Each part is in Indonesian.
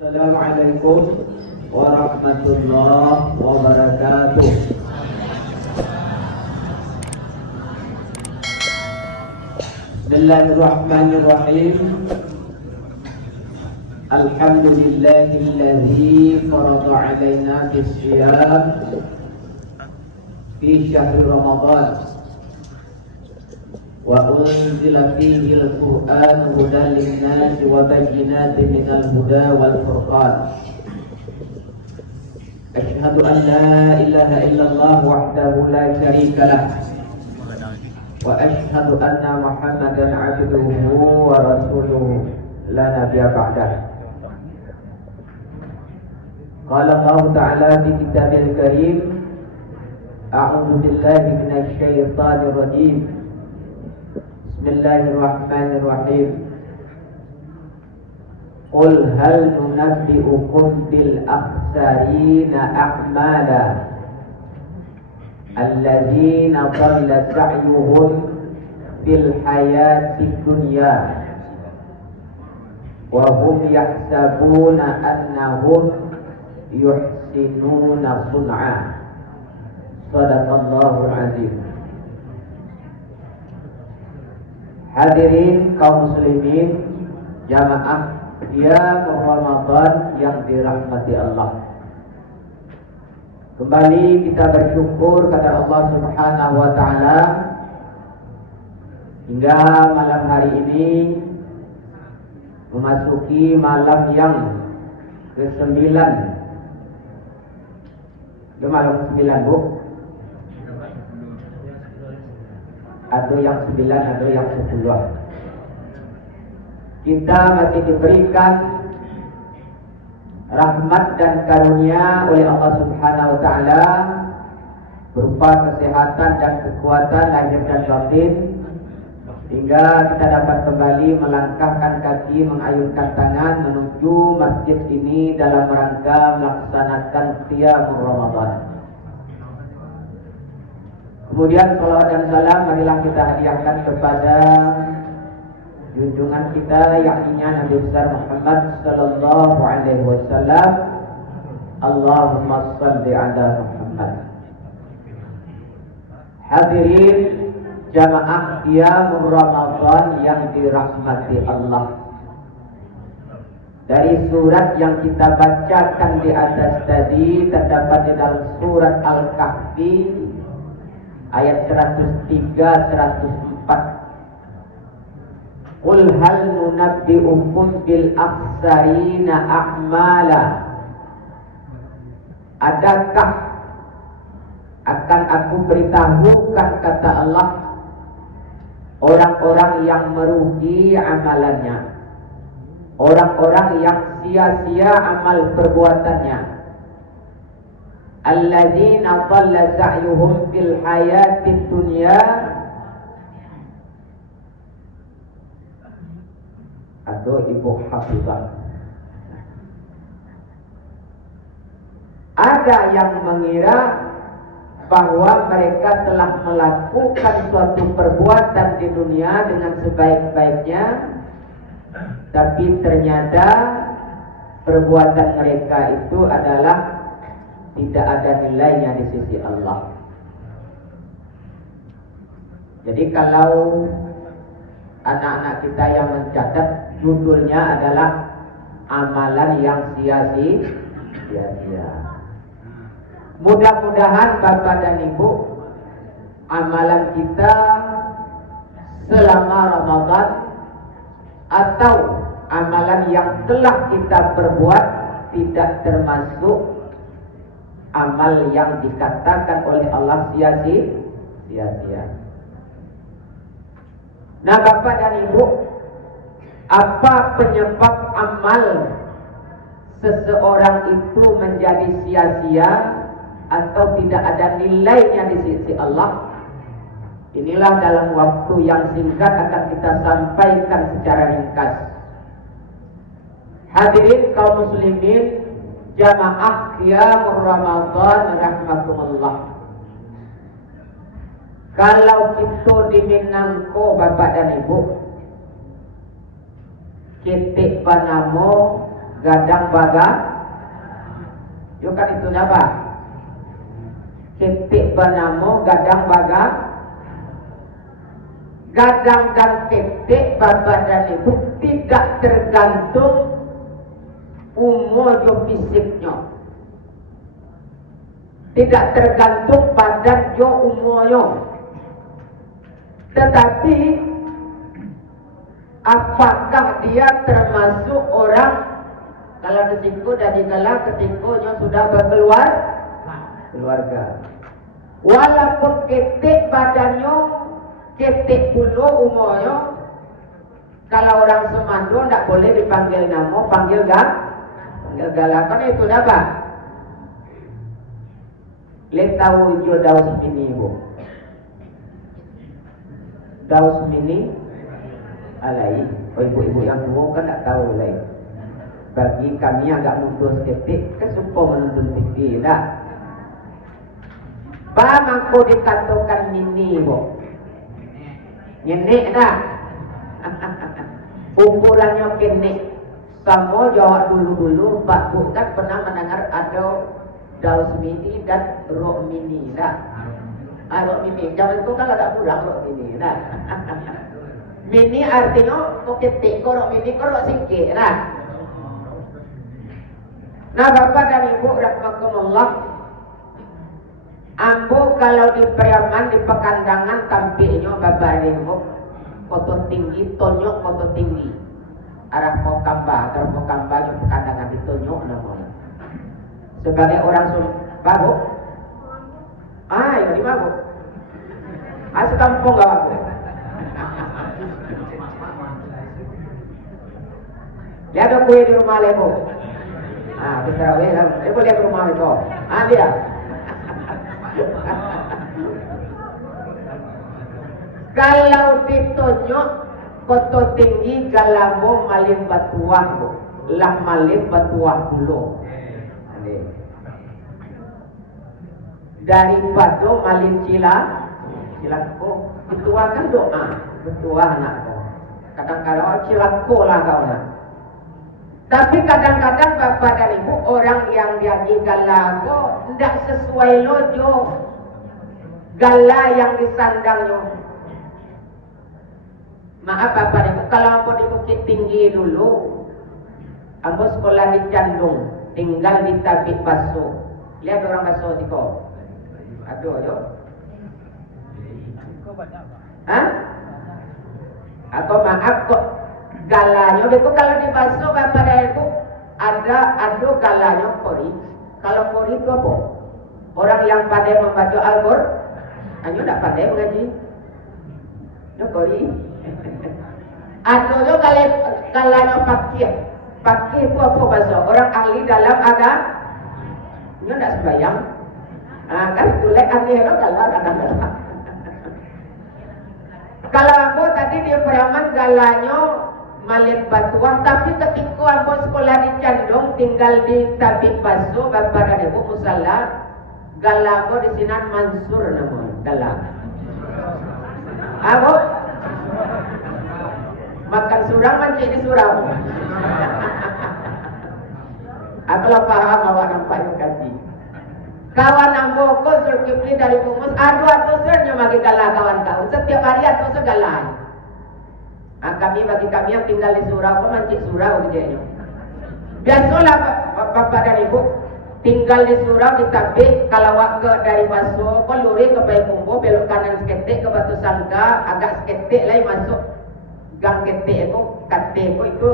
Assalamualaikum warahmatullahi wabarakatuh. Bismillahirrahmanirrahim. Alhamdulillahilladzi farada alaina bisyam fi syahri Ramadan wa unzila fihi al-Qur'an hudan lin-nasi wa bayyinatin minal huda wal furqan. Asyhadu an la ilaha illallah wahdahu la syarika lah wa asyhadu anna Muhammadan 'abduhu wa rasuluhu la nabiyya ba'dah. Qala Allah Ta'ala fi kitabil karim, a'udzu billahi minasy syaithanir rajim. Bismillahirrahmanirrahim. Qul hal nunabbi'ukum bil akhsarina a'mala alladzina dhalla sa'yuhum fil hayatid dunya wa hum yahsabuna annahum yuhsinuna sun'a. Shadaqallahul azim. Hadirin kaum muslimin, jamaah qiyam Ramadan yang dirahmati Allah. Kembali kita bersyukur kepada Allah Subhanahu wa taala hingga malam hari ini memasuki malam yang ke-9. Itu malam ke-9, Bu? Atau yang 9 atau yang 10. Kita masih diberikan rahmat dan karunia oleh Allah Subhanahu wa taala berupa kesehatan dan kekuatan lahir dan batin, hingga kita dapat kembali melangkahkan kaki, mengayunkan tangan menuju masjid ini dalam rangka melaksanakan qiyam Ramadan. Kemudian salawat dan salam marilah kita hadiahkan kepada junjungan kita yakni Nabi besar Muhammad sallallahu alaihi wasallam. Allahumma shalli ala Muhammad. Hadirin jamaah qiyam Ramadan yang dirahmati Allah. Dari surat yang kita bacakan di atas tadi terdapat di dalam surat Al-Kahfi ayat 103-104. Qul hal nunabbi'ukum bil akhsarina a'mala. Adakah akan aku beritahukan, kata Allah, orang-orang yang merugi amalannya, orang-orang yang sia-sia amal perbuatannya. Alladzina dhalla sa'yuhum fil hayatid dunya, atau Ibu Hafizah. Ada yang mengira bahwa mereka telah melakukan suatu perbuatan di dunia dengan sebaik-baiknya, tapi ternyata perbuatan mereka itu adalah tidak ada nilainya di sisi Allah. Jadi kalau anak-anak kita yang mencatat, judulnya adalah amalan yang sia-sia. Mudah-mudahan Bapak dan Ibu, amalan kita selama Ramadan atau amalan yang telah kita perbuat tidak termasuk amal yang dikatakan oleh Allah sia-sia. Nah, Bapak dan Ibu, apa penyebab amal seseorang itu menjadi sia-sia atau tidak ada nilainya di sisi Allah? Inilah dalam waktu yang singkat akan kita sampaikan secara ringkas. Hadirin kaum muslimin, jamaah qiyam Ramadan rahmatullah. Kalau kita di Minangko, Bapak dan Ibu, kita panamo gadang baga. Yo kan itu apa? Ketik banamo gadang baga. Gadang dan ketik badan itu tidak tergantung umur fisiknya. Tidak tergantung badan jo umurnya. Tetapi apakah dia termasuk orang kalau risiko dari kala ketikanya sudah berkeluarga. Walaupun ketik badannya, ketik bulu umurnya, kalau orang Semando tidak boleh dipanggil nama, panggil galakan itu apa? Lihat tahu hijau daus mini bu. Daus mini alai, ibu-ibu yang tua kan tak tahu alai. Bagi kami agak mundur sedikit, kesuka menonton TV dah. Bamangko dikatakan mini bu. Nyenek dah. Ukurannya kenek. Kamu jawab dulu-dulu, Pak Bu kan pernah mendengar ada daus mini dan rok mini dah. Rok mini, zaman itu kan agak kurang rok mini dah. Mini artinya kok ketik, kok rok mini, kok rok sikit dah. Nah Bapak dan Ibu rahmatullah, ambo kalau di Priaman di Pekandangan tampilnya Bapak dan Ibu foto tinggi, tonyok foto tinggi arah Pokamba, arah Pokamba di Pekandangan ditonyok namanya sebagai orang Sumba Bu. Ya di mana Bu? Sekampung gak Bu? Lihat ada kue di rumah Lebo. Habis terawih lah, Lebo lihat rumah itu. Dia. Kalau ditonjok foto tinggi galamo malin batuah Bu. Lah malin batuah dulu. Daripada malin cilako, betua kan doa, betua anakku. Kadang-kadang cilako lah kau nak. Tapi kadang-kadang Bapak dan Ibu orang yang jadi galako tidak sesuai lojo gala yang disandangnya. Maaf Bapak dan Ibu, kalau aku di Bukit Tinggi dulu, aku sekolah di Candung, tinggal di Tabik Baso. Lihat orang Baso siko. Aduh yo. Aku maaf kok. Galanya, itu kalau di Baso Bapak dan Ibu ada galanya kori. Kalau kori itu apa? Orang yang pandai membaca Al-Qur'an, hanya tidak pandai mengaji. Itu kori. Ada galanya pakir. Pakir itu apa bahasa? Orang ahli dalam agama. Itu tidak sembahyang. Kan itu aneh loh kalau kadang-kadang. Kalau aku tadi di Priaman galanya malin batuah, tapi ketika aku sekolah di Candong tinggal di Tabik Baso Bapak dan Ibu musala galago di sini Mansur namanya galang. Aku makan surang mancing di surau. Aku lah paham awak nampak yang kaji. Kawan ambo ko Zulkifli dari Kumus adu sernya bagi galah kawan kau setiap hari adu segala. Kami bagi kami yang tinggal di surau, mancing surau kerjanya. Biasalah Bapak dan Ibu tinggal di surau di Tabik, kalau ke dari Baso, luri ke Payakumbo, belok kanan seketik ke Batu Sangka, agak seketik lagi masuk gang ketik itu, kate itu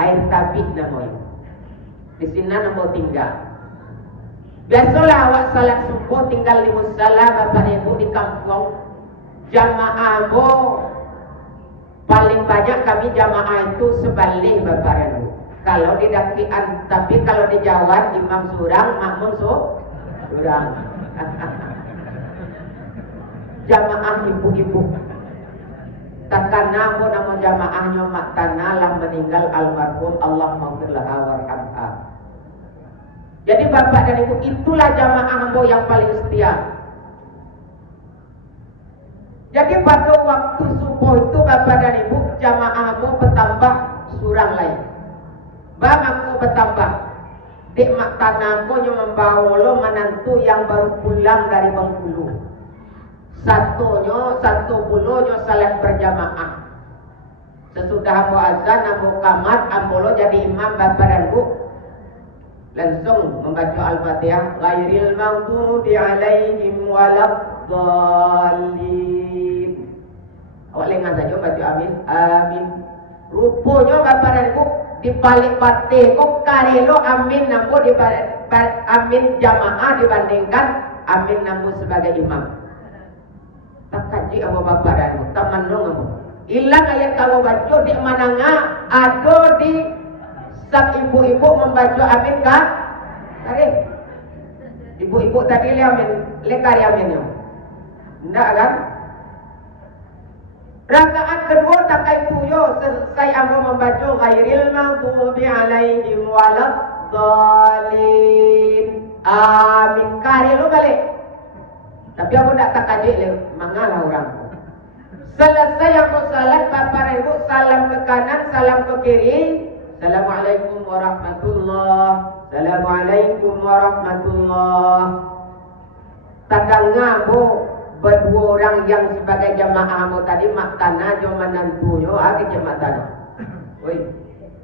air Tabik namanya. Di sini nama tinggal. Biasalah awak salat subuh tinggal di musala Bapak dan Ibu di kampung. Jamaah paling banyak kami jamaah itu sebalik Bapak dan Ibu. Kalau di Dakian, tapi kalau di Jawa imam surang, makmum surang. Jamaah ibu-ibu. Takkan nama jamaahnya mak tanah lah meninggal almarhum Allah maghfirlaha warhamha. Jadi Bapak dan Ibu itulah jamaah yang paling setia. Jadi pada waktu subuh itu Bapak dan Ibu jamaah bertambah surang lain. Bang aku bertambah. Dek mak tanah ko nyo membawa lo menantu yang baru pulang dari Bengkulu. Satu bulu nyo salat berjamaah. Sesudah ambo azan, ambo kamat, ambo lo jadi imam bapak dan bu. Langsung membaca Al-Fatihah. Ghairil maghdubi alaihim waladdallin. Awak lengah saja baca amin. Amin. Rupanya bapak dan ibu di balik batik kok karelo amin nampu di balik amin jamaah dibandingkan amin nampu sebagai imam. Tak kaji apa bapak dan ibu, tak manung apa. Ilang ayat kamu baca di mana ada di sak ibu-ibu membaca amin kah? Kare. Ibu-ibu tadi le amin, le kari aminnya. Enggak kan? Rakaat kedua tak kayak tuyo selesai aku membaca ghairil maghdubi alaihim waladdallin. Amin kari lu balik. Tapi aku tak kaji le mangalah orang. Selesai aku salat bapak ibu salam ke kanan, salam ke kiri. Assalamualaikum warahmatullah. Assalamualaikum warahmatullah. Tadangnya bu berdua orang yang sebagai jamaah mu tadi mak tanah jo menantunya agi jamaah tanah. Woi,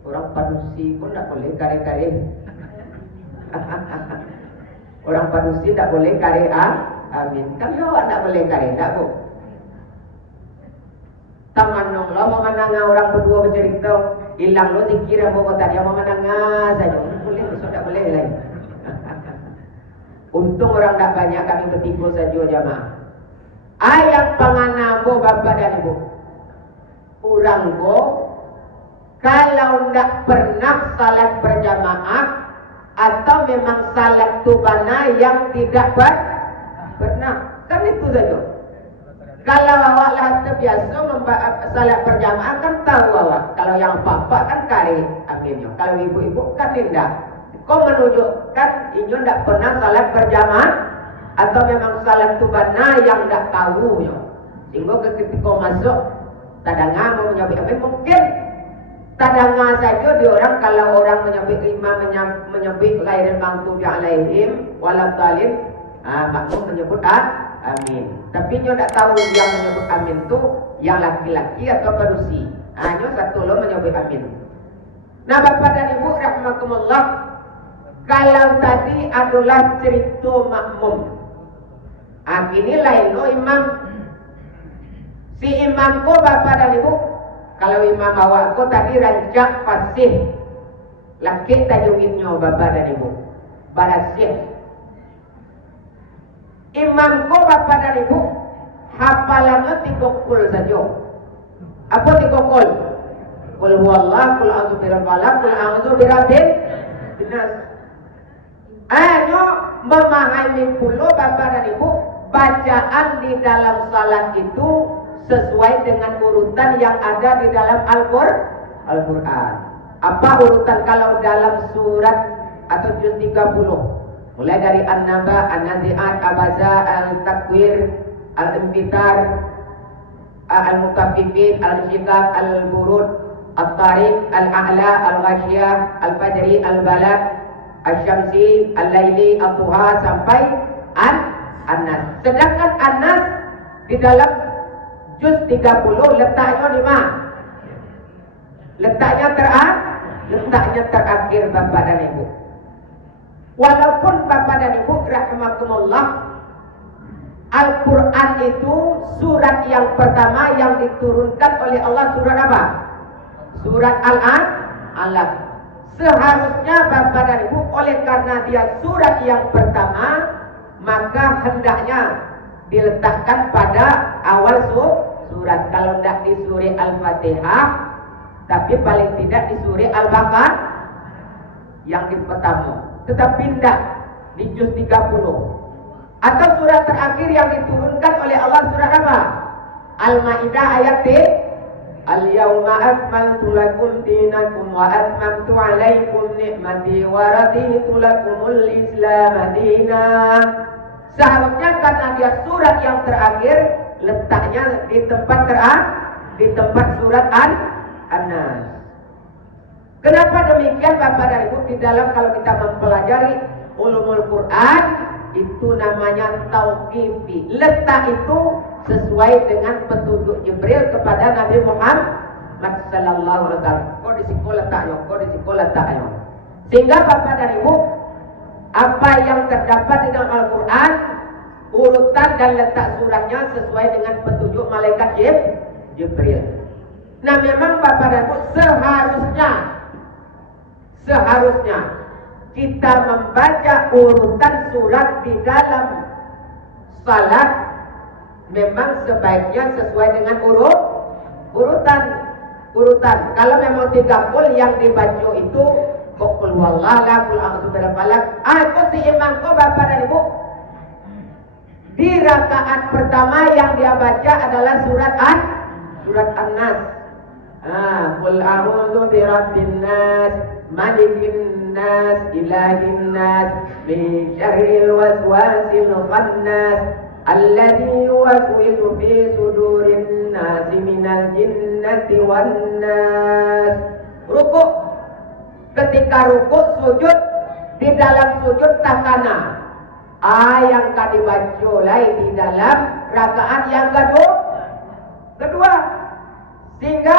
orang padusi pun tak boleh kare-kare. Orang padusi tak boleh kare amin. Kan yo tak boleh kare tak bu. Taman nong lo memananga orang berdua bercerita hilang lo dikira bawa tadi yang memananga saja. Boleh besok tak boleh lain. Untung orang tak banyak kami bertipu saja jamaah. Ayat panganabo bapak dan ibu. Orang go kalau tidak pernah salat berjamaah atau memang salat tubana yang tidak pernah, kan itu saja. Kalau awak lah terbiasa salat berjamaah kan tahu awak. Kalau yang bapak kan kari aminnya. Kalau ibu-ibu kan tidak. Kau menunjukkan inyo tidak pernah salat berjamaah atau memang salat tubana yang tidak tahu ya. Sehingga ketika masuk tadanga mau menyebut amin mungkin tadanga saja di orang kalau orang menyebut imam menyebut ghairil maghdubi alaihim waladdallin makmum menyebut amin. Tapi nyo tidak tahu yang menyebut amin itu yang laki-laki atau padusi. Nyo satu lo menyebut amin. Nah bapak dan ibu rahmatullah, kalau tadi adalah cerita makmum. Ini lain lo imam. Si imamku bapak dan ibu, kalau imam awakku tadi rancak fasih. Laki tajunginnya bapak dan ibu. Barasih. Imamku bapak dan ibu, hafalannya 3 kul saja. Apa 3 kul? Qul huwallah, qul a'udzu birabbil falaq, qul a'udzu birabbil nas. Ayo memahami pula bapak dan ibu, bacaan di dalam salat itu sesuai dengan urutan yang ada di dalam Al-Quran. Apa urutan kalau dalam surat atau juz 30? Mulai dari An-Naba, An-Nazi'at, Abaza, Al-Takwir, Al-Infitar, Al-Mutaffifin, Al-Shikak, Al-Burud, Al-Tariq, Al-A'la, Al-Ghashiyah, Al-Fajri, Al-Balad, Al-Syamsi, Al-Laili, Al-Duha sampai An-Nas. Sedangkan An-Nas di dalam juz 30 letaknya di mana? Letaknya terakhir bapak dan ibu. Walaupun bapak dan ibu rahimakumullah, Al-Quran itu surat yang pertama yang diturunkan oleh Allah surat apa? Surat Al-Alaq. Seharusnya bapak dan ibu oleh karena dia surat yang pertama, maka hendaknya diletakkan pada awal surat. Kalau tidak di surah Al-Fatihah, tapi paling tidak di surah Al-Baqarah yang di pertama. Tetapi tidak di juz 30. Atau surat terakhir yang diturunkan oleh Allah surat apa? Al-Maidah ayat 3. Al-yawma akmaltu lakum dinakum wa atmamtu alaikum ni'mati wa raditu lakumul islam dinan. Seharusnya karena dia surat yang terakhir, letaknya di tempat surat An-Nas. Kenapa demikian Bapak dan Ibu? Di dalam kalau kita mempelajari ulumul Quran itu namanya tauqifi. Letak itu sesuai dengan petunjuk Jibril kepada Nabi Muhammad sallallahu alaihi wasallam. Kok di siku letaknya, kok di siku letaknya. Sehingga Bapak dan Ibu, apa yang terdapat di dalam Al-Quran, urutan dan letak suratnya sesuai dengan petunjuk malaikat Jibril. Nah memang Bapak dan Ibu seharusnya kita membaca urutan surat di dalam salat memang sebaiknya sesuai dengan urutan. Kalau memang 30 yang dibaca itu qul huwallahu ahad, qul a'udzu birabbil falaq. Aku si imamku Bapak dan Ibu di rakaat pertama yang dia baca adalah surat An-Nas. Qul a'udzu birabbin nas, malikin nas, ilahin nas, min syarril waswasil khannas, alladzi yuwaswisu fi sudurin nas minal jinnati wan nas. Rukuk. Ketika rukuk, sujud, di dalam sujud takana. Yang tadi baca lain di dalam rakaat yang kedua. Sehingga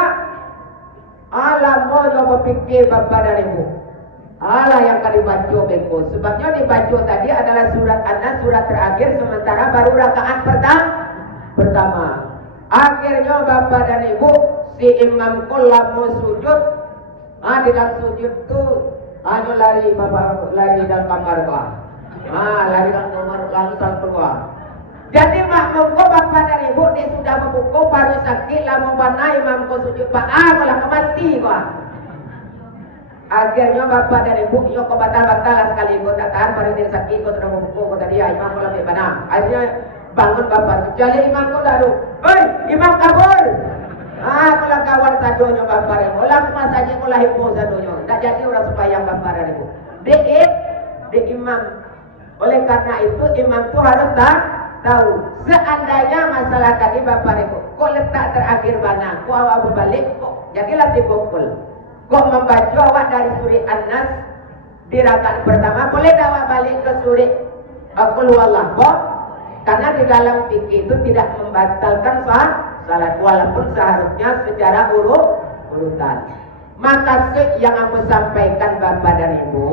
Allah mau coba pikir Bapak dan Ibu. Allah yang tadi baca beko. Sebabnya dibaca tadi adalah surat An-Nas, surat terakhir, sementara baru rakaat pertama. Akhirnya Bapak dan Ibu, si imam kula mau sujud. Di dalam sujud tu lari dalam kamar gua. Lari dalam kamar langsung keluar. Jadi makmum ko Bapak dan Ibu dia sudah membuku baru sakit lama bana imam ko sujud malah kemati gua. Akhirnya Bapak dan Ibu yo ko batal sekali ko tak tahan baru dia sakit ko sudah membuku ko tadi imam ko lebih bana. Akhirnya bangun Bapak. Jadi imam ko lalu, "Oi, imam kabur." Kalau kawan sadonya Bapak dan Ibu, ulang masanya kalau hipo sadonya. Tak jadi orang sembahyang Bapak dan Ibu. Di imam. Oleh karena itu imam itu harus tahu. Seandainya masalah tadi Bapak dan Ibu, kok letak terakhir mana? Kok awak berbalik? Kok jadilah dibukul. Kok membaca awak dari surah An-Nas di rakaat pertama, boleh awak balik ke surah Qul huwallahu ahad? Karena di dalam fikih itu tidak membatalkan salat walaupun seharusnya secara urutan. Maka yang aku sampaikan Bapak dan Ibu,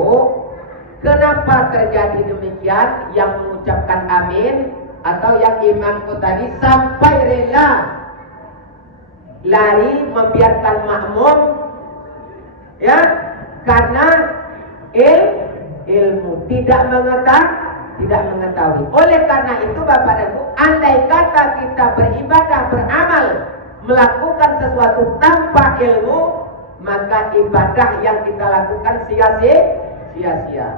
kenapa terjadi demikian? Yang mengucapkan amin atau yang imamku tadi sampai rela lari membiarkan makmum ya karena ilmu tidak mengetahui. Oleh karena itu Bapak dan Ibu, andai kata kita beribadah, beramal, melakukan sesuatu tanpa ilmu, maka ibadah yang kita lakukan sia-sia.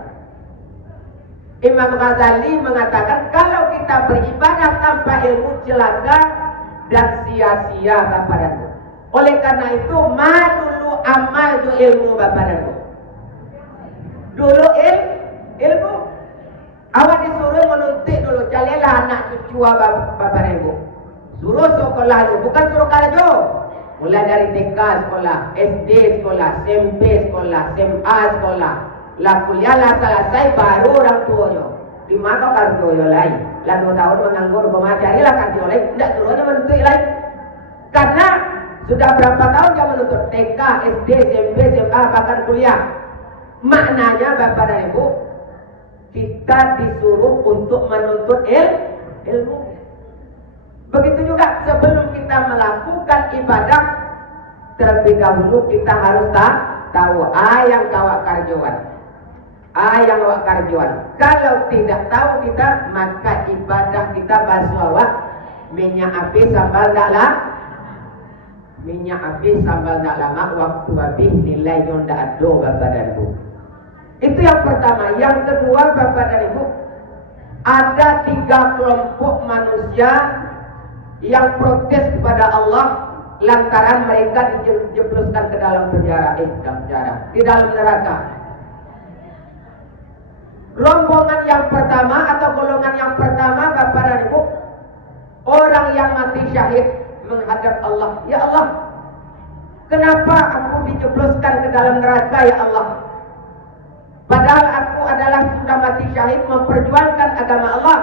Imam Ghazali mengatakan kalau kita beribadah tanpa ilmu celaka dan sia-sia Bapak dan Ibu. Oleh karena itu dulu amal itu ilmu Bapak dan Ibu. Dulu ilmu. Awak disuruh menuntut dulu, carilah anak cucu Bapak dan Ibu. Suruh sekolah dulu, bukan suruh kerja. Mulai dari TK sekolah, SD sekolah, SMP sekolah, SMA sekolah. Lah kuliah lah selesai baru orang tuanya. Di mana kerja yang lain? Lah 2 tahun menganggur, carilah kerja lain. Tidak suruhnya menuntut lain. Karena sudah berapa tahun dia menuntut TK, SD, SMP, SMA, bahkan kuliah. Maknanya Bapak dan Ibu, kita disuruh untuk menuntut ilmu. Begitu juga sebelum kita melakukan ibadah, terlebih dahulu kita harus tahu yang kawak karjuan. Yang awak karjuan. Kalau tidak tahu kita, maka ibadah kita baswawak minyak api sambal daklah. Minyak api sambal lama waktu habis nilai yang tak ada Bapak dan Ibu. Itu yang pertama. Yang kedua Bapak dan Ibu, ada 3 kelompok manusia yang protes kepada Allah lantaran mereka dijebluskan ke dalam penjara, di dalam neraka. Rombongan yang pertama atau golongan yang pertama Bapak dan Ibu, orang yang mati syahid menghadap Allah. Ya Allah, kenapa aku dijebloskan ke dalam neraka ya Allah. Padahal aku adalah sudah mati syahid memperjuangkan agama Allah.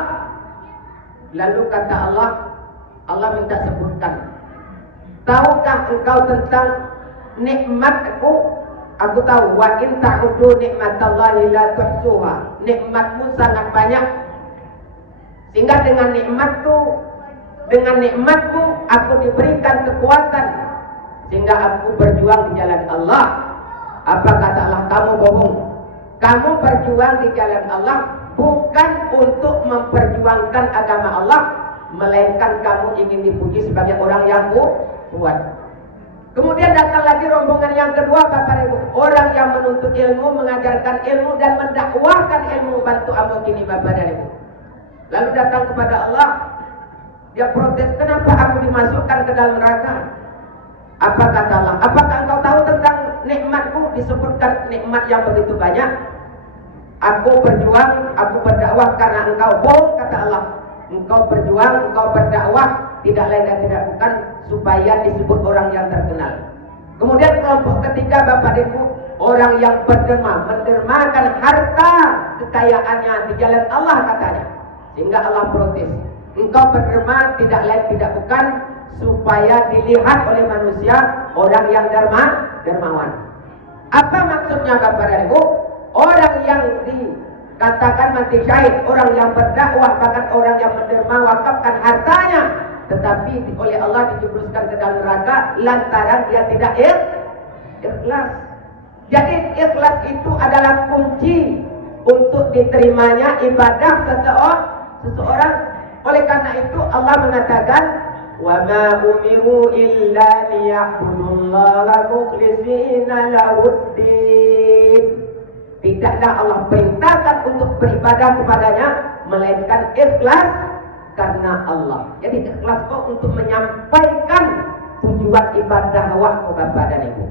Lalu kata Allah, Allah minta sebutkan, tahukah engkau tentang nikmatku? Aku tahu, wa in ta'udu nikmatallahi la tuhsuha. Nikmatmu sangat banyak. Sehingga dengan nikmatmu aku diberikan kekuatan sehingga aku berjuang di jalan Allah. Apa kata Allah? Kamu bohong. Kamu berjuang di jalan Allah bukan untuk memperjuangkan agama Allah, melainkan kamu ingin dipuji sebagai orang yang kuat. Kemudian datang lagi rombongan yang kedua, Bapak Ibu, orang yang menuntut ilmu, mengajarkan ilmu dan mendakwahkan ilmu, bantu amuk ini Bapak dan Ibu. Lalu datang kepada Allah, dia protes, kenapa aku dimasukkan ke dalam neraka? Apa kata Allah? Apakah engkau tahu tentang nikmatku? Disebutkan nikmat yang begitu banyak. Aku berjuang, aku berdakwah karena engkau bohong, kata Allah. Engkau berjuang, engkau berdakwah, tidak lain dan tidak bukan supaya disebut orang yang terkenal. Kemudian kelompok ketiga, Bapak Ibu, orang yang berderma, mendermakan harta kekayaannya di jalan Allah katanya. Sehingga Allah protes. Engkau berderma tidak lain tidak bukan supaya dilihat oleh manusia orang yang dermawan. Apa maksudnya Bapak dan Ibu? Orang yang dikatakan mati syahid, orang yang berdakwah, bahkan orang yang menderma wakafkan hartanya, tetapi oleh Allah dijebloskan ke dalam neraka lantaran dia tidak ikhlas. Jadi ikhlas itu adalah kunci untuk diterimanya ibadah seseorang. Oleh karena itu Allah mengatakan, wa ma umiru illa liya'budullaha mukhlishina lahuddin. Tidaklah Allah perintahkan untuk beribadah kepadanya melainkan ikhlas karena Allah. Jadi ikhlas kok untuk menyampaikan tujuan ibadah waktu Bapak dan Ibu.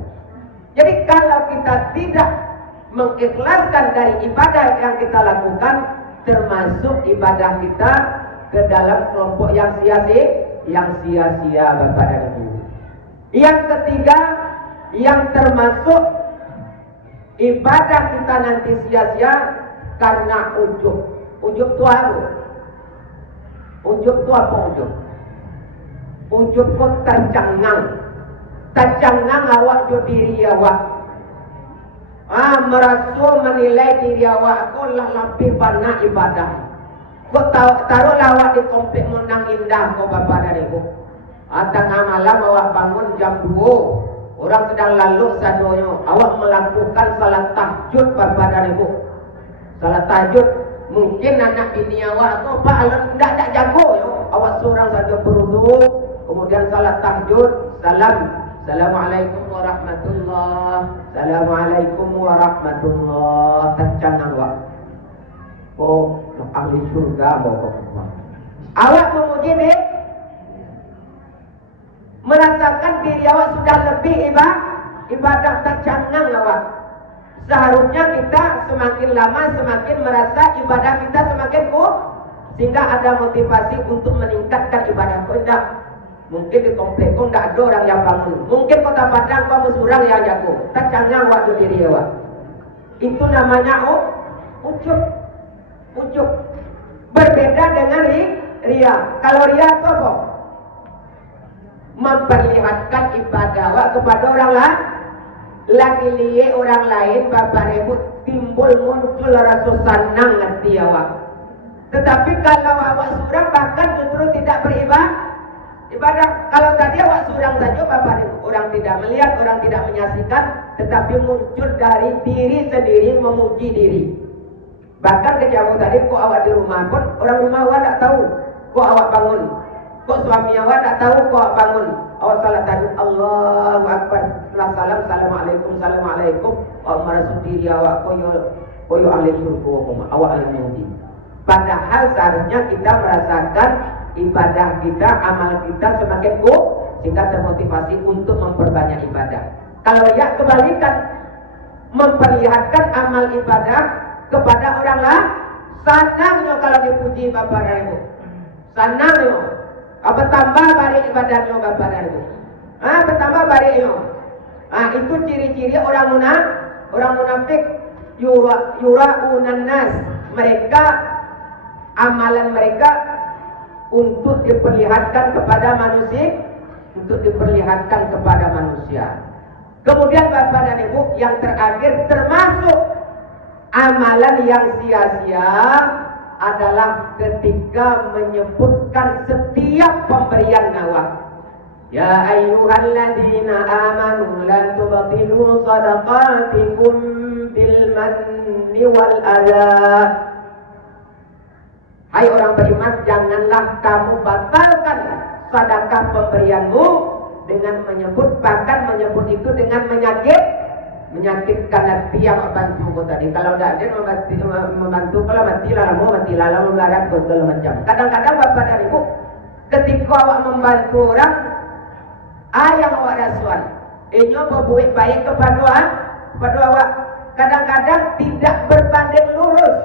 Jadi kalau kita tidak mengikhlaskan dari ibadah yang kita lakukan, termasuk ibadah kita ke dalam kelompok yang sia-sia Bapak dan Ibu. Yang ketiga, yang termasuk ibadah kita nanti sia-sia karena ujub. Ujub itu apa? Ujub itu apa ujub? Ujub itu tercengang. Tercengang awak jo diri awak. Merasa menilai diri awak kau lah lebih banyak ibadah. Kau taruh awak di komplek Menang Indah kau Bapak dan Ibu. Tengah malam awak bangun jam 2. Orang sedang lalu sadonyo, awak melakukan salat tahajud Bapak dan Ibu. Salat tahajud, mungkin anak bini awak tu Pak tidak jago yo. Awak seorang saja berwudu, kemudian salat tahajud, Assalamualaikum warahmatullah. Assalamualaikum warahmatullah. Tercengang awak. Oh, ahli surga bawa. Awak memuji nih, merasakan diri awak sudah lebih ibadah, tercengang awak. Seharusnya kita semakin lama semakin merasa ibadah kita semakin kuat, sehingga ada motivasi untuk meningkatkan ibadah. Tidak, mungkin di komplek kau tidak ada orang yang bangun. Mungkin kota Padang kau musurang yang jago. Tercengang waktu diri awak. Itu namanya ujub. Berbeda dengan ria. Kalau ria itu apa? Memperlihatkan ibadah awak kepada orang lain, lagi lihat orang lain Bapak Ibu muncul rasa senang hati awak. Tetapi kalau awak surang bahkan justru tidak beribadah. Kalau tadi awak surang saja Bapak Ibu, orang tidak melihat, orang tidak menyaksikan, tetapi muncul dari diri sendiri memuji diri. Bahkan kejauhan tadi kok awak di rumah pun orang rumah awak tak tahu kok awak bangun. Kok suami awak tak tahu kok bangun. Awak salat tahajud Allahu Akbar. Setelah salam, Assalamualaikum. Awak merasa diri awak koyo ahli surga, awak ahli muji. Padahal seharusnya kita merasakan ibadah kita, amal kita semakin kuat sehingga termotivasi untuk memperbanyak ibadah. Kalau ya kebalikan, memperlihatkan amal ibadah kepada orang lain, senangnya kalau dipuji Bapak dan Ibu. Senangnya. Bertambah balik ibadahnya Bapak dan Ibu. Bertambah baliknya. Itu ciri-ciri orang munafik. Yura'unan nas. Mereka, amalan mereka untuk diperlihatkan kepada manusia. Kemudian Bapak dan Ibu, yang terakhir termasuk amalan yang sia-sia adalah ketika menyebutkan setiap pemberian nafkah. Ya ayyuhalladzina amanu lan tubtilu shadaqatikum bil manni wal adha. Hai orang beriman, janganlah kamu batalkan sedekah pemberianmu dengan bahkan menyebut itu dengan menyakitkan hati yang membantu tadi. Kalau tidak ada membantu, kalau mati lalu melarat segala macam. Kadang-kadang Bapak dan Ibu, ketika awak membantu orang, yang awak rasuan, inyo berbuat baik kepada awak. Kadang-kadang tidak berbanding lurus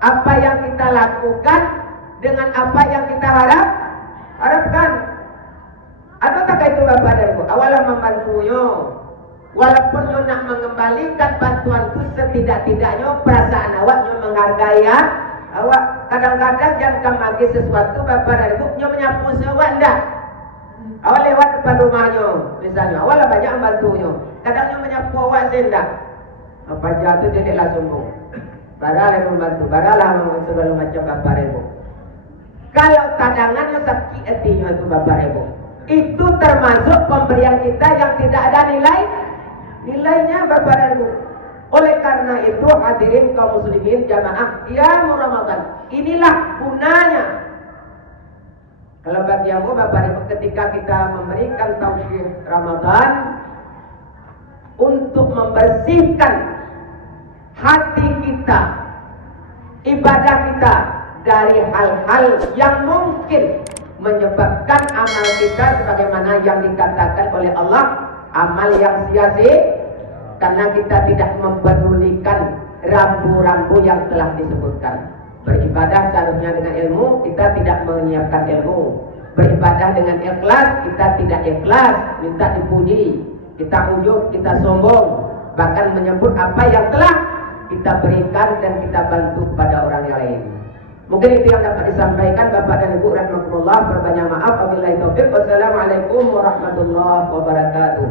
apa yang kita lakukan dengan apa yang kita harapkan. Adakah itu Bapak dan Ibu? Awalah membantunya, walaupun nyo nak mengembalikan bantuan itu, setidak-tidaknya perasaan awaknya menghargai awak. Kadang-kadang jangan bagi sesuatu Bapak dan Ibu, nyo menyapu sewak ndak. Awal lewat depan rumahnya, misalnya, awal banyak membantunya. Kadang nyo menyapu awak sendak. Apa jatuh jadi lah sombong. Padahal yang membantu, padahal segala macam Bapak dan Ibu. Kalau tadangannya sakit hatinya itu Bapak Ibu, itu termasuk pemberian kita yang tidak ada nilainya Bapak dan Ibu. Oleh karena itu hadirin kaum muslimin jamaah qiyamul Ramadan, inilah gunanya. Kalau bagi aku Bapak Ibu, ketika kita memberikan tausiah Ramadan untuk membersihkan hati kita, ibadah kita dari hal-hal yang mungkin menyebabkan amal kita sebagaimana yang dikatakan oleh Allah, amal yang sia-sia, karena kita tidak mempedulikan rambu-rambu yang telah disebutkan. Beribadah seharusnya dengan ilmu, kita tidak menyiapkan ilmu. Beribadah dengan ikhlas, kita tidak ikhlas, minta dipuji, kita ujub, kita sombong, bahkan menyebut apa yang telah kita berikan dan kita bantu kepada orang yang lain. Mungkin itu yang dapat disampaikan Bapak dan Ibu rahimakumullah. Berbanyak maaf. Wabillahi taufiq. Wassalamualaikum warahmatullahi wabarakatuh.